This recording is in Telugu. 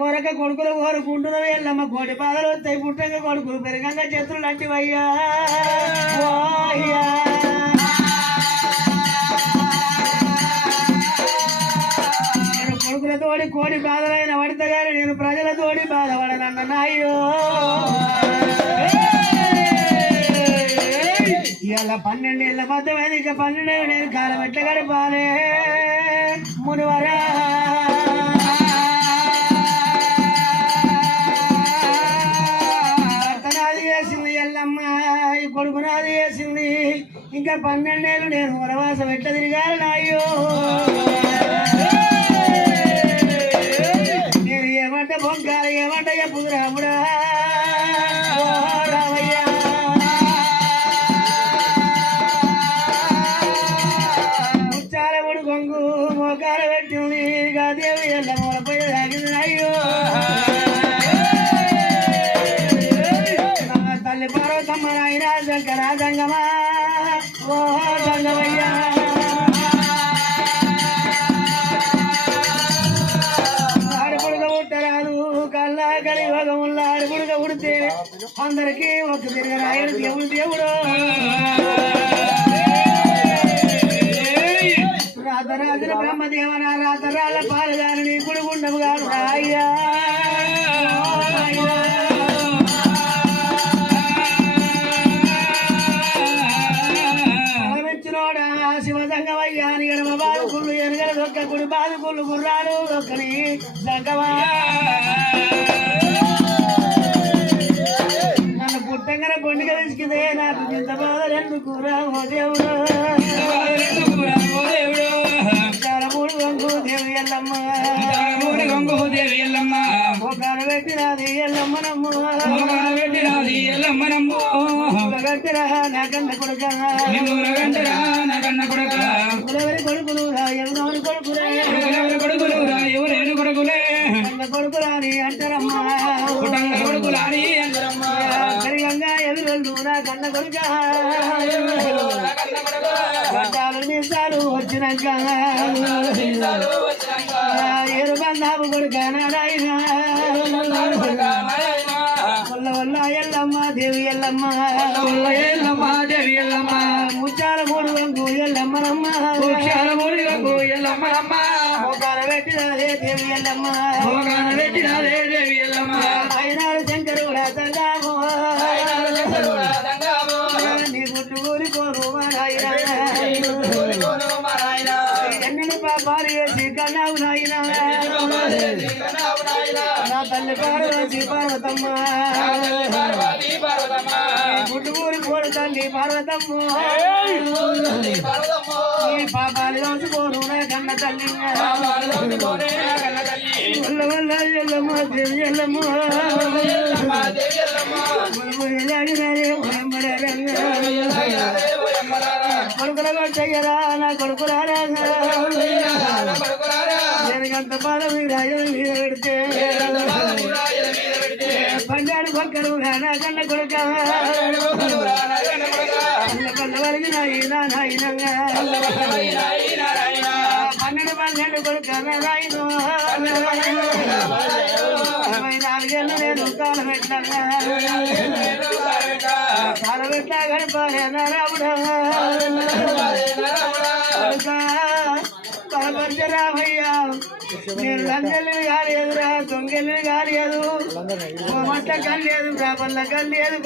కొరక కొడుకులు కోరుకుంటున్నావు ఎల్లమ్మ కోటి బాధలు వస్తాయి పుట్టంగా కొడుకులు పెరగంగా చేతులు లాంటివయ్యా నేను కొడుకులతోడి కోడి బాధలైన పడితే గాని నేను ప్రజలతోడి బాధపడనన్న నాయ్యో ఇలా 12 ఏళ్ళ మధ్యమైంది ఇక 12 నేను కాలం ఎట్లా గడపాలే మునివరా కొడుకునాది వేసింది ఇంకా 12 ఏళ్ళు నేను వనవాసం ఎట్లా తిరిగాను నాయ్యో నేను ఏమంటే బొంకాలి ఏమంటే ఎప్పుడు రాముడా రామయ్యా ముచ్చాలముడు కొంగు మోకాలు పెట్టింది గాదేవి ఎల్ల మొలపోయి తాగింది అయ్యో తల్లి పార్వతమ్మ నాయన శంకర సంగమా ఓ సంగమయ్యా ఆడపుడుగ ఉట్టరాదు కల్లా కలి భగముల్ల ఆడపుడుగ ఉడితే అందరికీ ఒక తిరగరాయడు దేవుడు దేవుడు రాతరాజుల బ్రహ్మదేవన రాతరాల పాలుగాని నీ గుడుగుండము గాను అయ్యా శివసంగమయ్యాని గడమ బాదుకుళ్ళు ఎనగల దొక్క గుడి బాదుకుళ్ళు గుర్రాలు దొక్కని సంగమా నన్ను పుట్టంగన పొండిగ తీసుకుందే నాకు ఇంత బాధలు ఎందుకు రామో దేవుడు చారమూడి గంగు దేవి ఎల్లమ్మ ఒకరు పెట్టినది ఎల్లమ్మనమ్మ గట్టిరా నా కన్న కొడుక కొడుకులు ఎవరెవరి కొడుకులే కొడుకులాని అంటారమ్మా గంగా ఎదురు నా కన్న కొడుక నిమిషాలు వచ్చినాక ఏరు బంధాపు కొడుక నారాయణ వల్ల ఎల్లమ్మ దేవి ఎల్లమ్మ దేవి ఎల్లమ్మ ముచ్చాల మూడు వంగు ఎల్లమ్మనమ్మ ఎల్లమ్మనమ్మ మోకాన పెట్టినదే దేవి ఎల్లమ్మ దేవి ఎల్లమ్మ అయినాడు శంకరుడా తంగాము నీ గుట్టు ఊరికోరు ఎన్నడు పాపాలు వేసి కన్నావు నాయన నా తల్లి పార్వతి పార్వతమ్మ గుడ్డు ఊరి కోడు తల్లి పార్వతమ్మ ఈ పాపాలు దోచుకోను నా కన్న తల్లి వల్ల ఎల్లమ్మ దేవి ఎల్లమ్మ కొడుకుల చెయ్యరా నా కొడుకురారా నేనంత బాధ మీద పెడితే పండాడు పక్కడు నా కన్న కొడుక కన్న వరకు నాయనా 12 కొడుక నాయను 24 ఏళ్ళు నేను కాలం పెట్టగా కాలం పెట్టా గడపాలే రాముడా రామయ్యా మీరు లంగలు కాలేదు రా దొంగలు కాలేదు మట్ల కలేదు రాబల్ల కలేదు